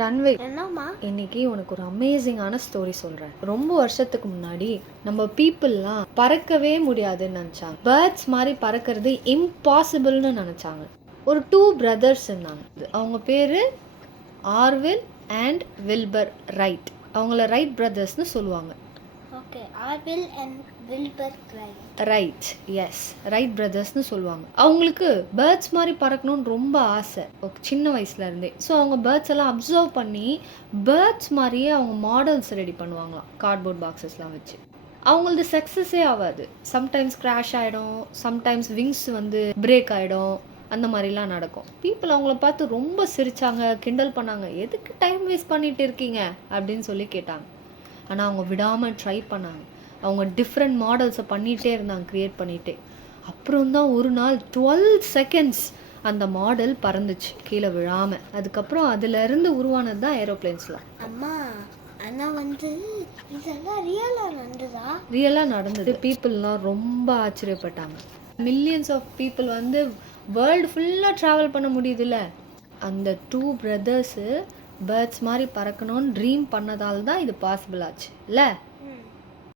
தன்வை, என்னம்மா? இன்னைக்கு உனக்கு ஒரு அமேசிங்கான ஸ்டோரி சொல்கிறேன். ரொம்ப வருஷத்துக்கு முன்னாடி நம்ம பீப்புளெலாம் பறக்கவே முடியாதுன்னு நினச்சாங்க. பேர்ட்ஸ் மாதிரி பறக்கிறது இம்பாசிபிள்னு நினச்சாங்க. ஒரு 2 பிரதர்ஸ் இருந்தாங்க. அவங்க பேர் ஆர்வில் அண்ட் வில்பர் ரைட். அவங்கள ரைட் பிரதர்ஸ்னு சொல்லுவாங்க. Okay, Orville and Wilbur Wright. Right, yes, Wright பிரதர்ஸ்னு சொல்லுவாங்க. அவங்களுக்கு பேர்ட்ஸ் மாதிரி பறக்கணும்னு ரொம்ப ஆசை சின்ன வயசுலேருந்தே. ஸோ அவங்க பேர்ட்ஸ் எல்லாம் அப்சர்வ் பண்ணி பேர்ட்ஸ் மாதிரியே அவங்க மாடல்ஸ் ரெடி பண்ணுவாங்களாம் கார்ட்போர்ட் பாக்ஸஸ்லாம் வச்சு. அவங்களது சக்ஸஸே ஆகாது. சம்டைம்ஸ் கிராஷ் ஆகிடும், சம்டைம்ஸ் விங்ஸ் பிரேக் ஆகிடும், அந்த மாதிரிலாம் நடக்கும். பீப்புள் அவங்கள பார்த்து ரொம்ப சிரித்தாங்க, கிண்டல் பண்ணாங்க. எதுக்கு டைம் வேஸ்ட் பண்ணிட்டு இருக்கீங்க அப்படின்னு சொல்லி கேட்டாங்க. ஆனால் அவங்க விடாமல் ட்ரை பண்ணாங்க. அவங்க டிஃப்ரெண்ட் மாடல்ஸை பண்ணிகிட்டே இருந்தாங்க, க்ரியேட் பண்ணிகிட்டே. அப்புறம் தான் ஒரு நாள் 12 செகண்ட்ஸ் அந்த மாடல் பறந்துச்சு கீழே விழாமல். அதுக்கப்புறம் அதுலேருந்து உருவானது தான் ஏரோப்ளேன்ஸ்லாம். அம்மா, ஆனால் இதெல்லாம் ரியலாக நடந்தது. பீப்புளெலாம் ரொம்ப ஆச்சரியப்பட்டாங்க. மில்லியன்ஸ் ஆஃப் பீப்புள் வேர்ல்டு ஃபுல்லாக ட்ராவல் பண்ண முடியுதுல்ல. அந்த 2 பிரதர்ஸு பேர்ட்ஸ் மாதிரி பறக்கணும்னு ட்ரீம் பண்ணதால் தான் இது பாசிபிள் ஆச்சு இல்லை?